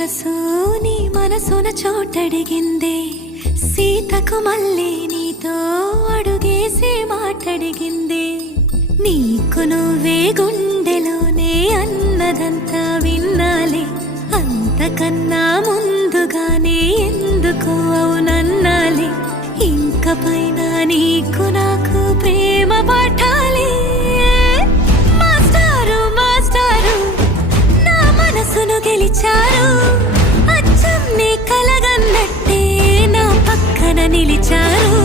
మనసు నీ మనసున చోటడిగిందే, సీతకు మళ్ళీ నీతో అడుగేసి మాటడిగిందే. నీకు నువ్వే గుండెలోనే అన్నదంతా విన్నాలే, అంతకన్నా ముందుగానే ఎందుకు అవునన్నాలే. ఇంక పైన నీకు నాకు ప్రేమ పాఠాలే. మాస్టారు మాస్టారు నా మనసును గెలిచారు, అచ్చం నీ కలగన్నట్టే నా పక్కన నిలిచారు.